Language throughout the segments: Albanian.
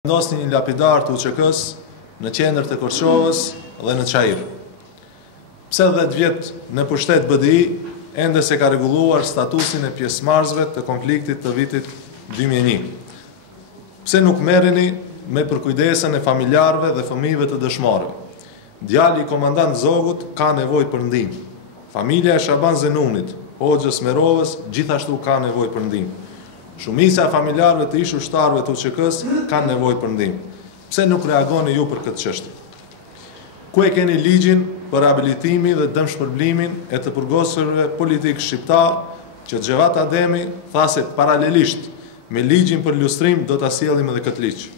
Vendosni një lapidar të UÇK-s në qendër të Korçovës dhe në Çajir. Pse 10 vjet në pushtet BDI ende se ka rregulluar statusin e pjesëmarrësve të konfliktit të vitit 2001. Pse nuk merreni me përkujdesën e familjarëve dhe fëmijëve të dëshmorëve? Djali i komandant Zogut ka nevojë për ndihmë. Familja e Shaban Zenunit, Hoxhës Merovës, gjithashtu ka nevojë për ndihmë. Shumica e familjarëve të ish ushtarëve të UÇK-s kanë nevojë për ndihmë. Pse nuk reagoni ju për këtë çështje? Ku e keni ligjin për rehabilitimin dhe dëmshpërblimin e të përgosurve politik shqiptar që Xhevat Ademi tha se paralelisht me ligjin për lustrim do ta sjellim edhe këtë ligj.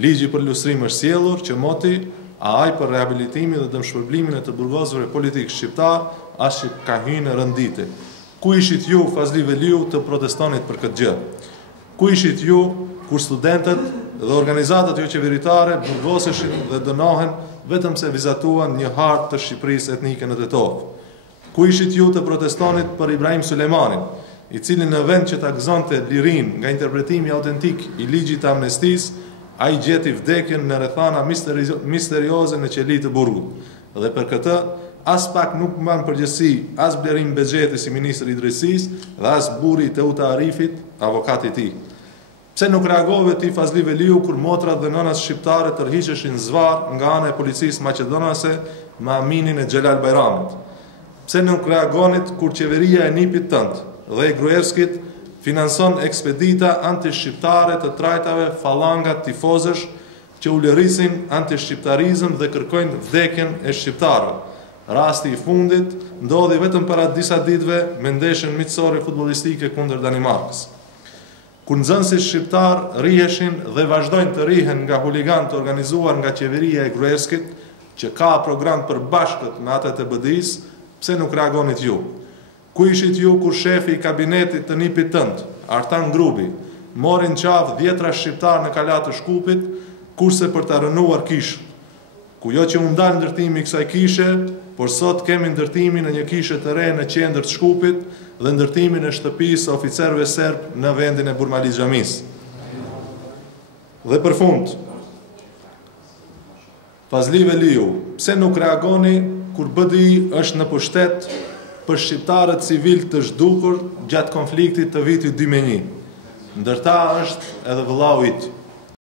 Ligji për lustrim është sjellur që moti ai për rehabilitimin dhe dëmshpërblimin e të burgosurve politik shqiptar as që ka hyrë në rëndite. Ku ishit ju, Fazli Veliu, të protestonit për këtë gjë? Ku ishit ju, kur studentët dhe organizatat jo qeveritare burgoseshin dhe dënohen vetëm se vizatuan një hartë të Shqipërisë etnike në Tetovë? Ku ishit ju të protestonit për Ibrahim Sulejmanin, i cili në vend që ta gëzonte lirinë nga interpretimi autentik i ligjit të amnestisë, ai gjeti vdekjen në rrethana misterioze në qeli të burgut. Dhe për këtë, as pak nuk mban përgjegjësi as Blerim Bexheti si ministri i drejtësisë dhe as burri i Teuta Arifit, avokati i tij. Pse nuk reagove ti, Fazli Veliu, kur motrat dhe nënat shqiptare tërhiqeshin zvar nga ana e policisë maqedonase me aminin e Xhelal Bajramit? Pse nuk reagonit kur qeveria e nipit tënd dhe e Gruevskit finanson ekspedita anti-shqiptare të trajtave fallanga tifozësh që u lërisin anti-shqiptarizëm dhe kërkojnë vdekjen e shqiptarëve? Rasti i fundit ndodhi vetëm para disa ditëve me ndeshjen miqësore futbollistike kundër Danimarkës. Kur nxënësit shqiptar riheshin dhe vazhdojnë të rihen nga huligan të organizuar nga qeveria e Gruevskit, që ka program për bashkët me atë të BDI-s, pse nuk reagonit ju? Ku ishit ju kur shefi i kabinetit të nipit tënd, Artan Grubi, morin qafë 10 shqiptar në kalat të Shkupit, kurse për të rënuar kishë? Ku jo që u ndal ndërtimi i kësaj kishe, por sot kemi ndërtimin e një kishe të re në qendër të Shkupit dhe ndërtimin e shtëpisë së oficerëve serb në vendin e Burmali Xhamis. Dhe për fund, Fazli Veliu, pse nuk reagoni kur BDI është në pushtet për shqiptarët civil të zhdukur gjatë konfliktit të vitit 2001? Ndërta është edhe vëllau i tij.